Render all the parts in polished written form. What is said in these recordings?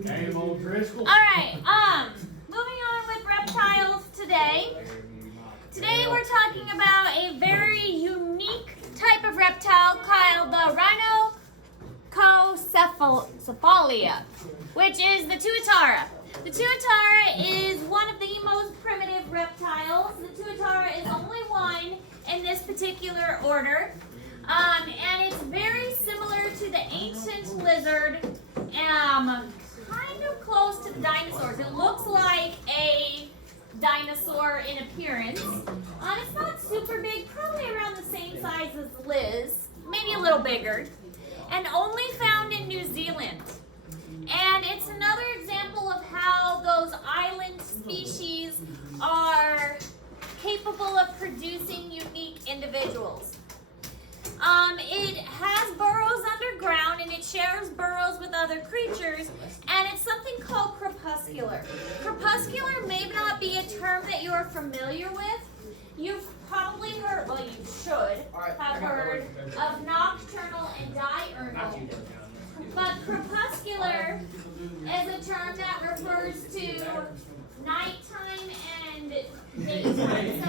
Alright, moving on with reptiles today. Today we're talking about a very unique type of reptile called the Rhinocephalolia, which is the tuatara. The tuatara is one of the most primitive reptiles. The tuatara is only one in this particular order. And it's very similar to the ancient lizard, kind of close to the dinosaurs. It looks like a dinosaur in appearance. It's not super big, probably around the same size as Liz, maybe a little bigger, and only found in New Zealand. And it's another example of how those island species are capable of producing unique individuals. It has burrows underground and it shares burrows with other creatures, and it's something called crepuscular. Crepuscular may not be a term that you're familiar with. You've probably heard, well, you should have heard of nocturnal and diurnal. But crepuscular is a term that refers to nighttime and daytime.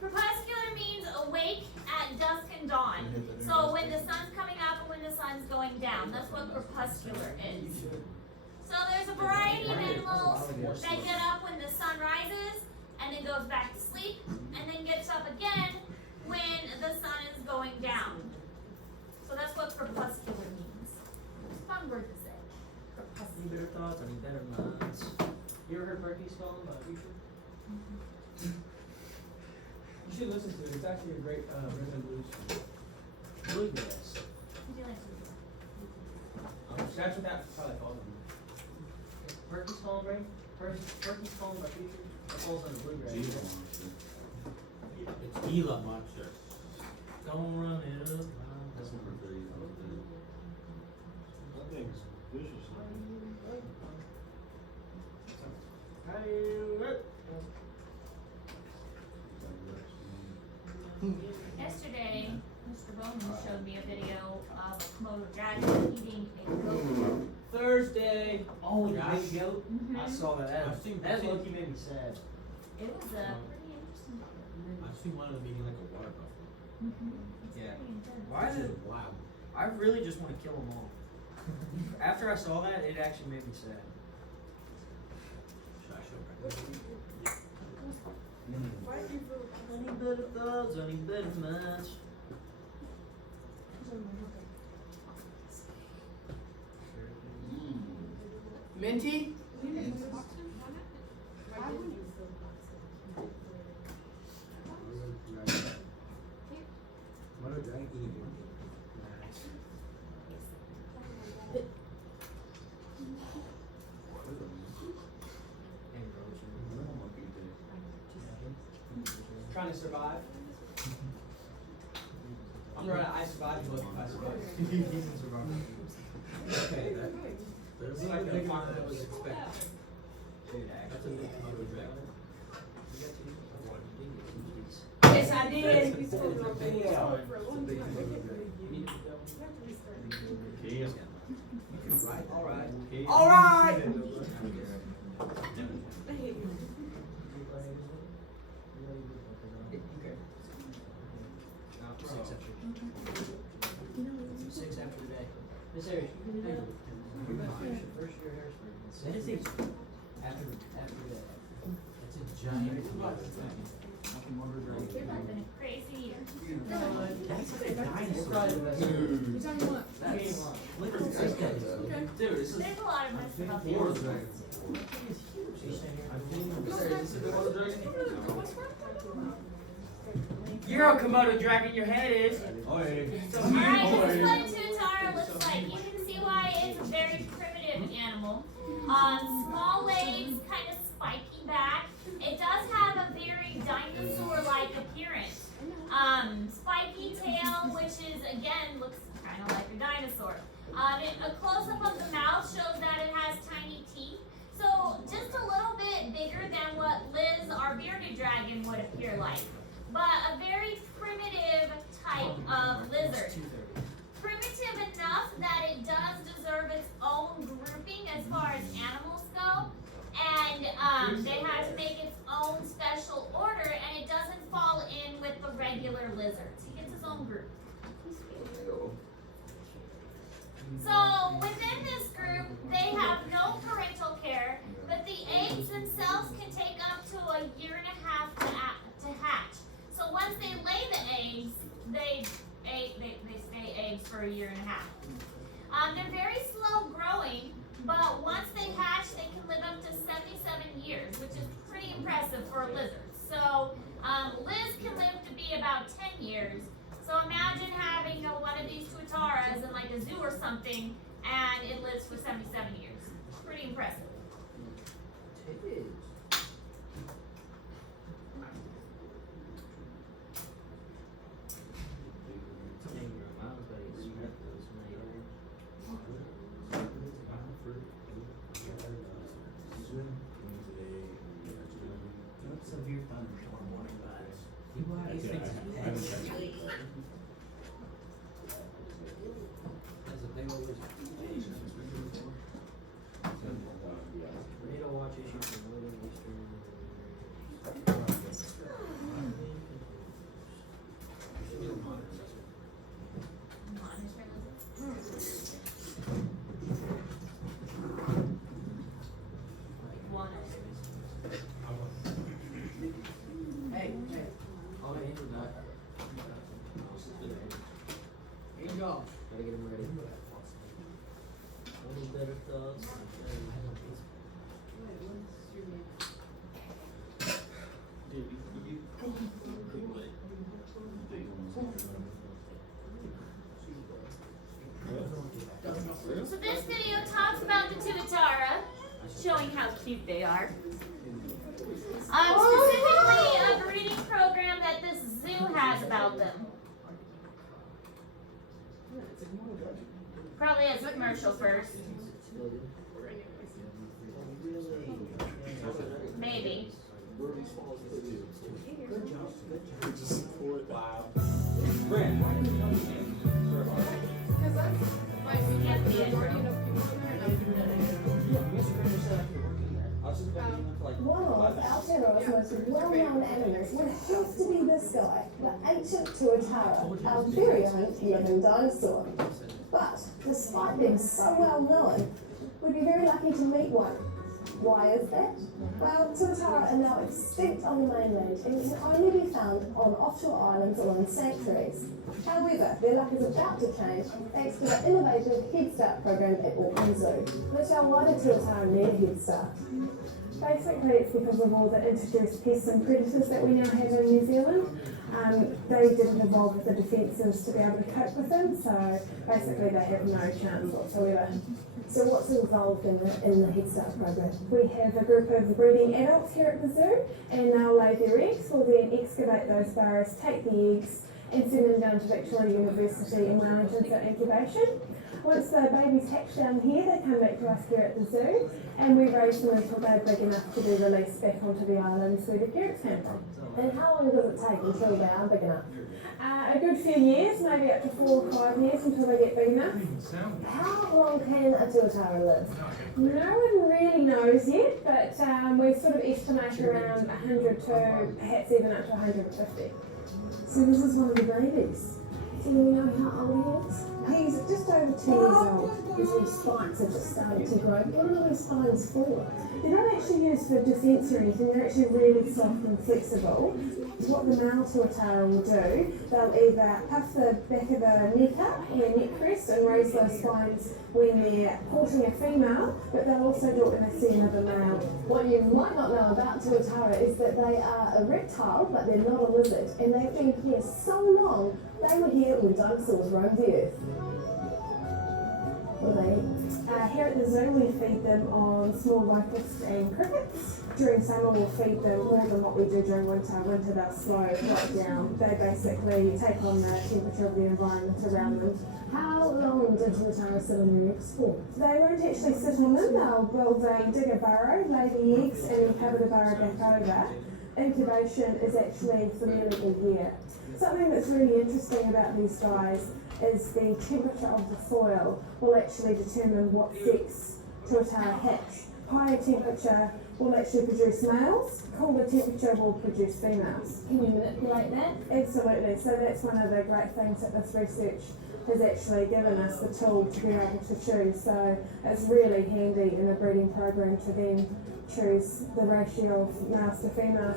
So crepuscular means awake at dusk and dawn. So when the sun's coming up and when the sun's going down. That's what crepuscular is. So there's a variety of animals that get up when the sun rises and then goes back to sleep and then gets up again when the sun is going down. So that's what crepuscular means. It's a fun word to say. Crepuscular. Any better thoughts? Any better minds? You ever heard Berkey's Song by Future? You should listen to it. It's actually a great rhythm and blues. Bluegrass. That's what that probably falls under. Berkey's Song, right? Berkey's Song by Future. That falls under bluegrass. It's Gila Monster. Don't run it up. That's number 3. That thing's vicious. Yesterday, Mr. Bowman showed me a video of a Komodo dragon eating a goat. Thursday. Oh, the Josh? big goat. I saw that. I've seen- That low-key made me sad. It was pretty interesting. I've seen one of them eating like a water buffalo. Yeah. Pretty intense. Why Which did is wild. I really just want to kill them all? After I saw that, it actually made me sad. Should I show Any better thoughts? Any better minds? Minty? What a drink eating. Trying to survive. I'm running. I survived. You look if I survived. Okay, that's Seems like the a big one one that that was was expected. That's a big Komodo dragon. Yes, I did. It's a big Komodo dragon. All right. All right. Six after today. Miss Harris, first year Harrisburg. After today. It's a giant Komodo dragon. It's been a crazy year. That's like a dinosaur. Probably the best. Look at this guy. Dude, this is. There's a lot of myths about the Komodo animals. dragon. You're a Komodo dragon, your head is. Alright, this is what a tuatara looks like. You can see why it's a very primitive animal. Small legs, kind of spiky back. It does have a very dinosaur-like appearance. Spiky tail, which is, again, looks kind of like a dinosaur. A close-up of the mouth shows that it has tiny teeth. So just a little bit bigger than what Liz, our bearded dragon, would appear like. But a very primitive type of lizard. Primitive enough that it does deserve its own group They had to make its own special order, and it doesn't fall in with the regular lizards. He gets his own group. So within this group, they have no parental care, but the eggs themselves can take up to 1.5 years to hatch. So once they lay the eggs, they stay eggs for 1.5 years. They're very slow growing, but once they hatch, they can live up to 77 years, which is pretty impressive for a lizard. So Liz can live to be about 10 years. So imagine having one of these tuataras in like a zoo or something, and it lives for 77 years. Pretty impressive. Severe thunderstorm warning guys. Tornado watch issued from northern eastern. Hey, oh, Angel not. Angel, gotta get him ready. Any better thoughts? So this video talks about the tuatara, showing how cute they are. Specifically a breeding program that this zoo has about them. Probably as a commercial first. Maybe. Wow. One of Aotearoa's most well-known animals would have to be this guy, the ancient tuatara, our very own living dinosaur. But despite being so well known, we'd be very lucky to meet one. Why is that? Well, tuatara are now extinct on the mainland and can only be found on offshore islands or in sanctuaries. However, their luck is about to change thanks to the innovative Head Start program at Auckland Zoo. Michelle, why did tuatara need Head Start? Basically, it's because of all the introduced pests and predators that we now have in New Zealand. They didn't evolve with the defences to be able to cope with them, so basically they have no chance whatsoever. So what's involved in the Head Start program? We have a group of breeding adults here at the zoo, and they'll lay their eggs. We'll then excavate those burrows, take the eggs, and send them down to Victoria University in Wellington for incubation. Once the babies hatch down here, they come back to us here at the zoo, and we raise them until they're big enough to be released back onto the islands where their parents came from. And how long does it take until they are big enough? A good few years, maybe up to 4 or 5 years until they get big enough. How long can a tuatara live? No one really knows yet, but we sort of estimate around 100 to perhaps even up to 150. So this is one of the babies. Do you know how old he is? He's just over 2 years old. His spines have just started to grow. What are those spines for? They're not actually used for defence or anything, they're actually really soft and flexible. What the male tuatara will do, they'll either puff the back of the neck up and neck crest and raise those spines when they're courting a female, but they'll also do it when they see another male. What you might not know about tuatara is that they are a reptile, but they're not a lizard. And they've been here so long, they were here when dinosaurs roamed the earth. What do they eat? Here at the zoo we feed them on small locusts and crickets. During summer we'll feed them more than what we do during winter. Winter they'll slow right down. They basically take on the temperature of the environment around them. How long did tuatara sit in the eggs for? They won't actually sit on them, they'll dig a burrow, lay the eggs and then cover the burrow back over. Incubation is actually for nearly a year. Something that's really interesting about these guys is the temperature of the soil will actually determine what sex tuatara hatch. higher temperature will actually produce males, colder temperature will produce females. Can you manipulate that? Absolutely. So that's one of the great things that this research has actually given us the tool to be able to choose. So it's really handy in a breeding program to then choose the ratio of males to females.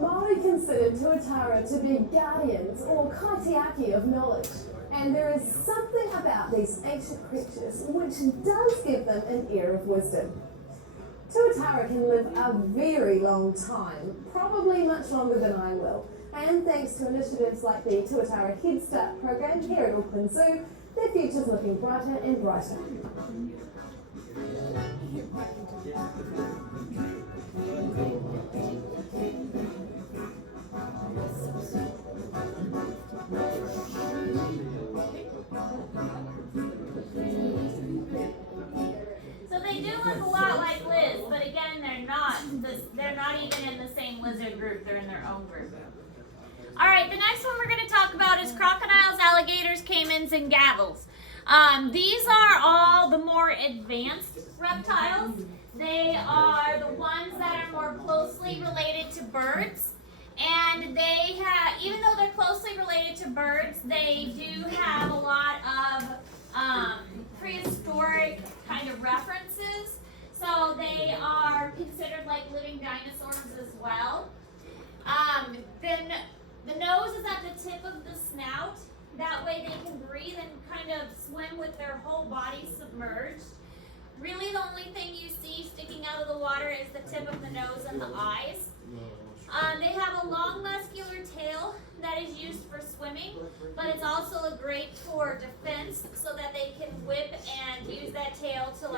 Maori consider tuatara to be guardians or kaitiaki of knowledge, and there is something about these ancient creatures which does give them an air of wisdom. Tuatara can live a very long time, probably much longer than I will, and thanks to initiatives like the Tuatara Head Start program here at Auckland Zoo, their future's looking brighter and brighter. So they do look a lot like Liz, but again, they're not. They're not even in the same lizard group. They're in their own group. All right, the next one we're going to talk about is crocodiles, alligators, caimans, and gavels. These are all the more advanced reptiles. They are the ones that are more closely related to birds. And they have, even though they're closely related to birds, they do have a lot of prehistoric kind of references. So they are considered like living dinosaurs as well. Then the nose is at the tip of the snout. That way they can breathe and kind of swim with their whole body submerged. Really the only thing you see sticking out of the water is the tip of the nose and the eyes. They have a long muscular tail that is used for swimming, but it's also great for defense so that they can whip and use that tail to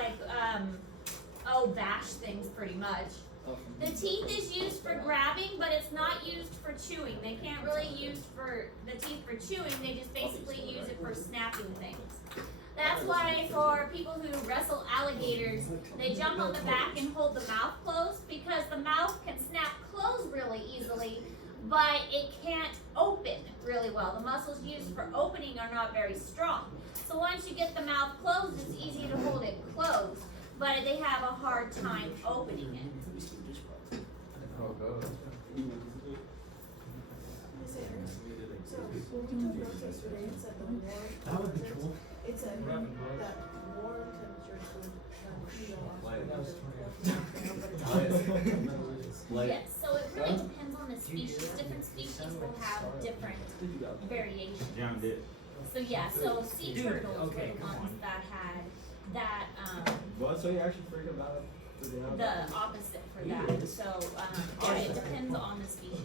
bash things pretty much. The teeth is used for grabbing, but it's not used for chewing. They can't really use the teeth for chewing, they just basically use it for snapping things. That's why for people who wrestle alligators, they jump on the back and hold the mouth closed because the mouth can snap closed really easily, but it can't open really well. The muscles used for opening are not very strong. So once you get the mouth closed, it's easy to hold it closed, but they have a hard time opening it. That would be cool. It's a that warm temperature Yes, so it really depends on the species. Different species will have different variations. John did. So yeah, so sea turtles were the ones that had that What? So you actually freak about it? the opposite for that. So yeah, it depends on the species.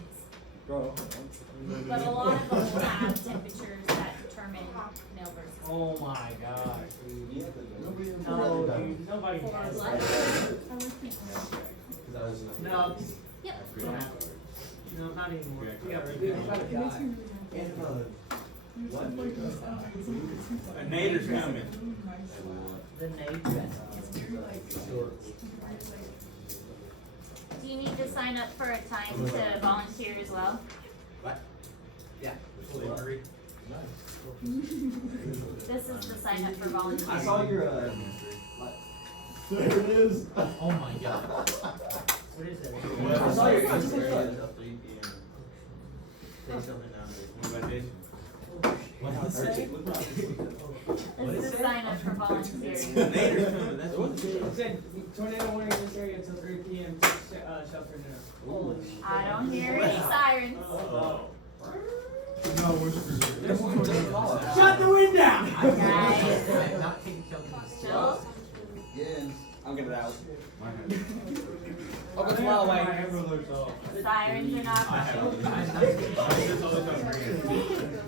Bro. But a lot of them will have temperatures that determine male versus Oh my gosh, dude. No, dude, nobody has blood. No. Yep. No, not anymore. We got rid of it. A nader's coming. The neighbor. Do you need to sign up for a time to volunteer as well? What? Yeah. This is the sign up for volunteer. I saw your there it is. Oh my god. What is it? I saw your Instagram Instagram. until 3 p.m. Say something What about this? This is the sign up for volunteering. Nader's coming. That's what It said tornado warning in this area until 3 p.m. Shelter dinner. I don't hear any sirens. Oh. No, we're screwed. Shut the wind down! Guys, Not taking something. chill. Yes. I'll get it out. Oh, it's well away. Sirens are not I have funny.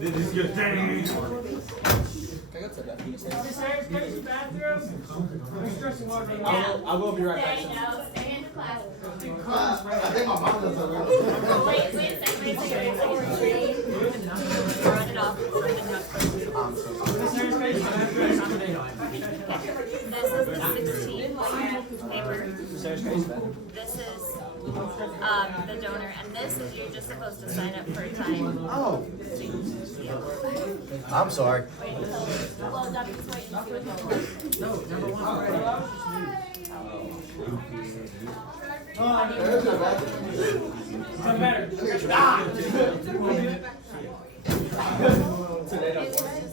This is your thing. Is this Sarah's place bathroom? I'm stressing water on the Yeah. I will be right back. Stay, no, stay in the class. I think my mom does already. Wait a second. Run it off. Is Sarah's place bathroom? This is the 16 paper. Sarah's place bathroom. This is the donor, and this is you're just supposed to sign up for a time. Oh. I'm sorry. Wait until well, just wait and see what they'll do. No, number one already. Doesn't matter. It's just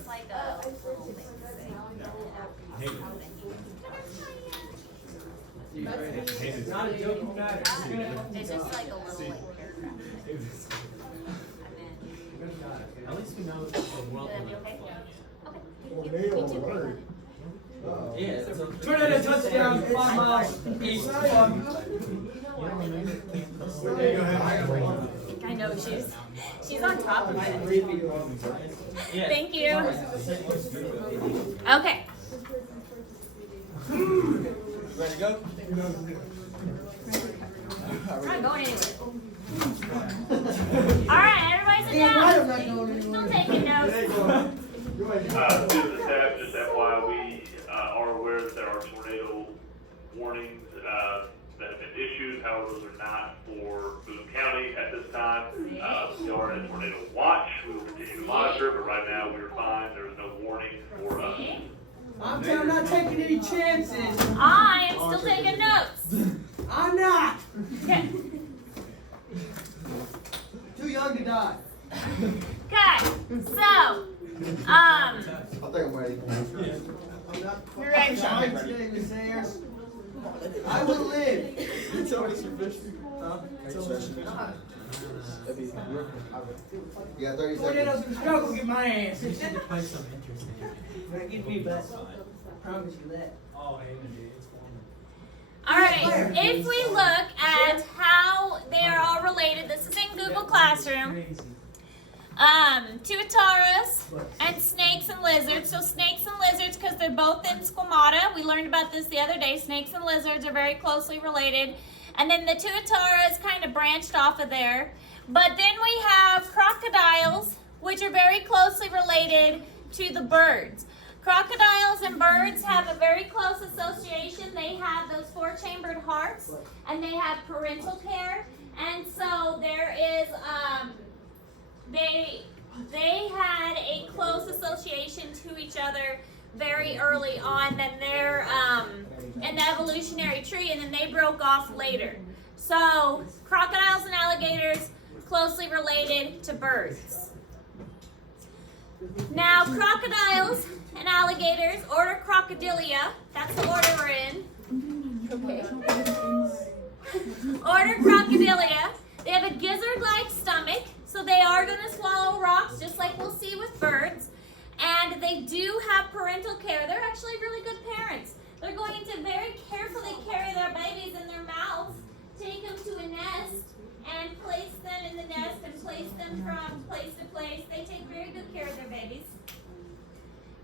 like a little thing. It's not a joking matter. It's just like a little like paragraph. At least we know the world. Will that be okay? Okay. You too, Greg. Yeah. Tornado touchdown, 5 miles east. I know she's on top of it. Yeah. Thank you. Okay. Ready to go? We're not going anywhere. Alright, everybody's in notes. Still taking notes. Business staff, just FYI, we are aware that there are tornado warnings that have been issued. However, those are not for Boone County at this time. We are in a tornado watch. We will continue to monitor, but right now we are fine. There is no warning for us. I'm not taking any chances. I am still taking notes. I'm not. Okay. Too young to die. Okay. So, I think I'm ready. you're ready. Today, Miss Ayers. I will live. Tell me some fish. Huh? Tell me some fish. You got 30 Tornadoes seconds. in struggle get my ass. We should play some interesting. Give me that. I promise you that. Oh, it's fun. Alright, if we look at how they are all related, this is in Google Classroom. Tuataras and snakes and lizards. So snakes and lizards, because they're both in squamata. We learned about this the other day. Snakes and lizards are very closely related. And then the tuatara is kind of branched off of there. But then we have crocodiles, which are very closely related to the birds. Crocodiles and birds have a very close association. They have those 4-chambered hearts, and they have parental care. And so there is, they had a close association to each other very early on. Then they're in the evolutionary tree, and then they broke off later. So crocodiles and alligators closely related to birds. Now crocodiles and alligators, order Crocodilia. That's the order we're in. Okay. Order Crocodilia. They have a gizzard-like stomach, so they are going to swallow rocks, just like we'll see with birds. And they do have parental care. They're actually really good parents. They're going to very carefully carry their babies in their mouths, take them to a nest, and place them in the nest and place them from place to place. They take very good care of their babies.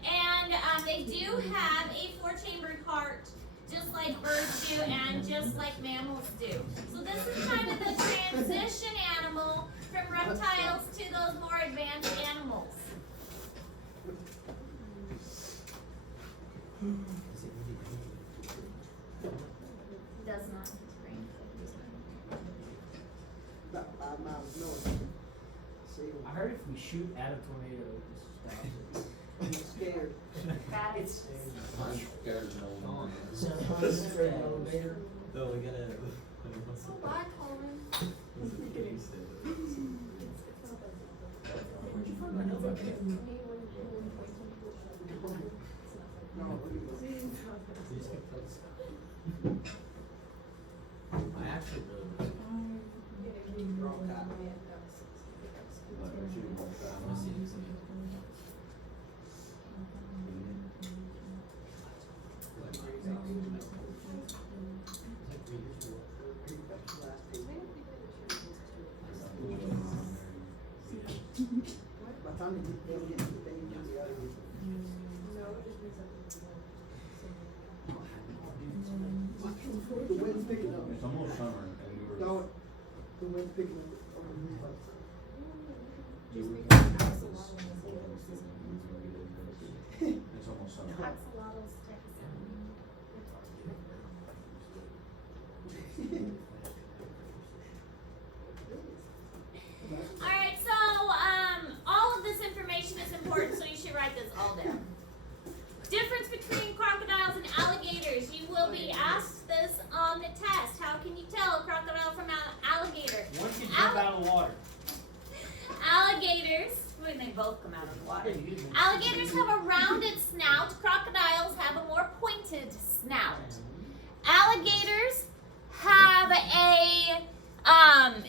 And they do have a 4-chambered heart, just like birds do and just like mammals do. So this is kind of the transition animal from reptiles to those more advanced animals. Does not scream. I heard if we shoot at a tornado, it just stops it. I'm scared. It's I'm scared of no one. No, we gotta. Bye, Colin. Get used to it. I actually really like it. I see it. The wind's picking up. It's almost summer and we were. Don't. The wind's picking up. It's almost summer. Alright, so all of this information is important, so you should write this all down.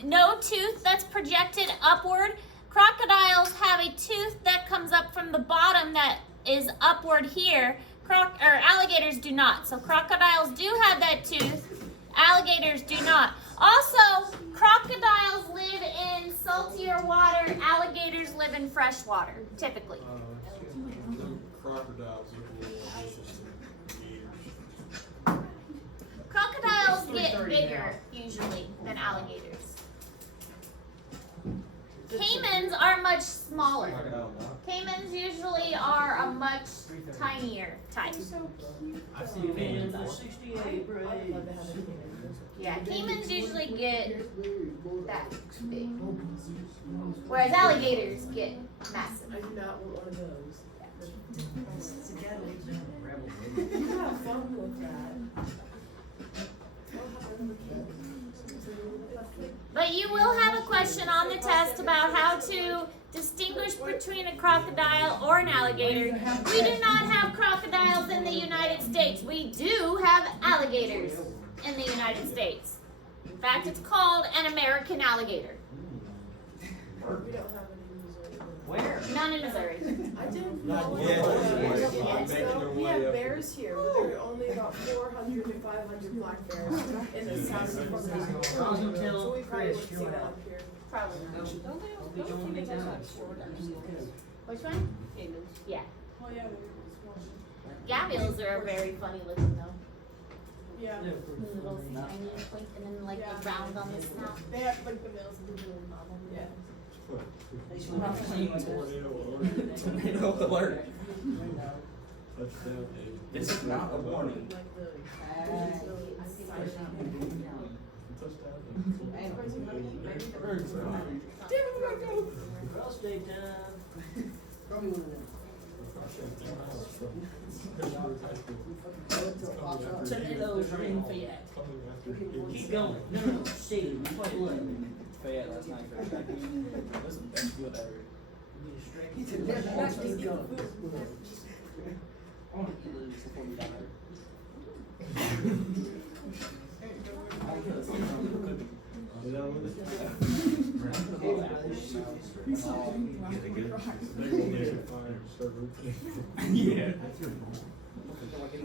No tooth that's projected upward. Crocodiles have a tooth that comes up from the bottom that is upward here. Alligators do not. So crocodiles do have that tooth. Alligators do not. Also, crocodiles live in saltier water. Alligators live in fresh water, typically. Crocodiles look a little vicious. Crocodiles get bigger, usually, than alligators. Caimans are much smaller. Caimans usually are a much tinier type. I've seen fans for 68, bro. Yeah, caimans usually get that big. Whereas alligators get massive. I do not want one of those. Have fun with that. But you will have a question on the test about how to distinguish between a crocodile or an alligator. We do not have crocodiles in the United States. We do have alligators in the United States. In fact, it's called an American alligator. We don't have any in Missouri. Where? None in Missouri. I didn't know. We have bears here, but there are only about 400 to 500 black bears in the south of I was Missouri. gonna tell So we probably Chris, would see you're that out. up here. Probably not. We don't make that. Which one? Yeah. Oh yeah, Gavials are very funny looking though. yeah. Little tiny point and then like the round on the snout. They have like the males and the little mama. Yeah. Tornado alert. This is not a warning. Like the. Cross day time. Tornadoes are in Fayette. Keep going. No, Steve, play look. Fayette last night for a second. That's the best field ever. I want to lose before we die. Yeah.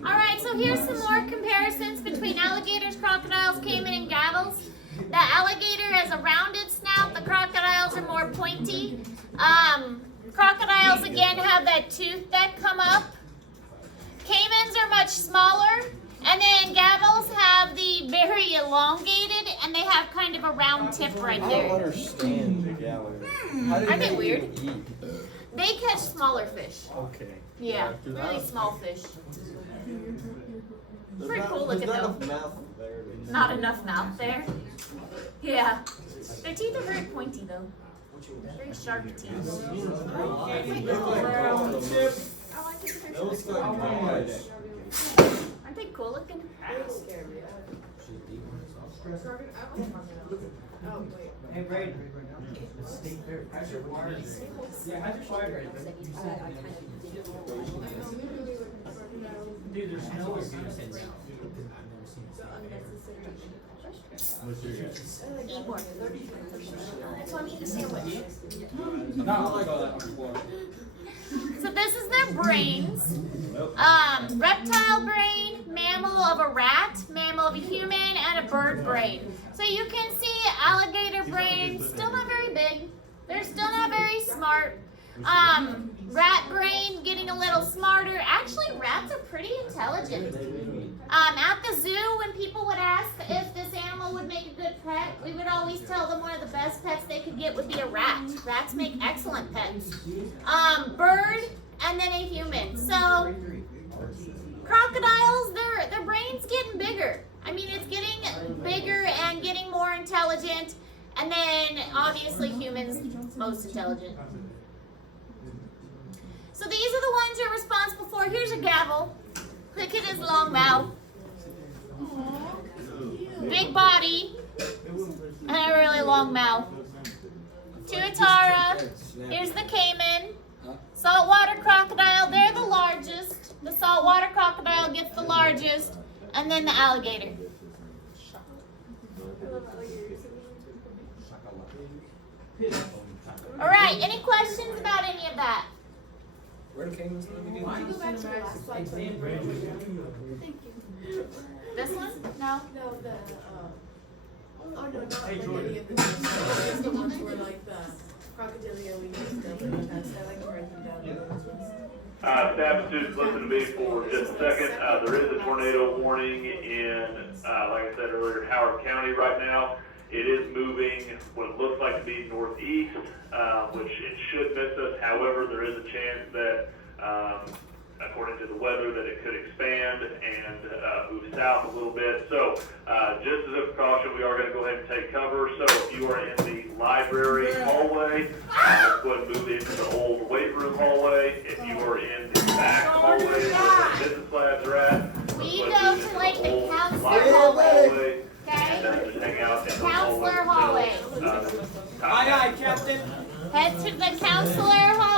Alright, so here's some more comparisons between alligators, crocodiles, caiman, and gavels. The alligator has a rounded snout, the crocodiles are more pointy. Crocodiles again have that tooth that come up. Caimans are much smaller, and then gavels have the very elongated, and they have kind of a round tip right I don't there. understand the gallery. How do Aren't they they weird? eat? They catch smaller fish. Okay. Yeah, really small fish. Pretty cool looking There's though. not enough mouth there. Not enough mouth there. Yeah. Their teeth are very pointy though. Very sharp teeth. Aren't they cool looking? Oh, wait. Hey, Brady. How's your wire? Yeah, how's your wire rate? Dude, there's no Eat more. That's why I'm eating a sandwich. So this is their brains. Reptile brain, mammal of a rat, mammal of a human, and a bird brain. So you can see alligator brains, still not very big. They're still not very smart. Rat brain getting a little smarter. Actually, rats are pretty intelligent. At the zoo, when people would ask if this animal would make a good pet, we would always tell them one of the best pets they could get would be a rat. Rats make excellent pets. Bird, and then a human. So, crocodiles, their brain's getting bigger. I mean, it's getting bigger and getting more intelligent. And then, obviously, humans, most intelligent. So these are the ones you're responsible for. Here's a gavel. Look at his long mouth. Big body. And a really long mouth. Tuatara. Here's the caiman. Saltwater crocodile. They're the largest. The saltwater crocodile gets the largest. And then the alligator. All right, any questions about any of that? Where the kangaroos live again? Can you go back to the last slide? Thank you. This one? No? No, the, oh no, not like any of the, just the ones where like the crocodilia we used to live in test. I like to write them down. Staff students, listen to me for just a second. There is a tornado warning in, like I said earlier, Howard County right now. It is moving what it looks like to be northeast, which it should miss us. However, there is a chance that, according to the weather, that it could expand and move south a little bit. So, just as a precaution, we are going to go ahead and take cover. So, if you are in the library hallway, let's go ahead and move into the old weight room hallway. If you are in the back hallway where the business labs are at, We go to like the counselor hallway. Okay? Just hang out in the Counselor hallway. Aye, Captain. Head to the counselor hallway.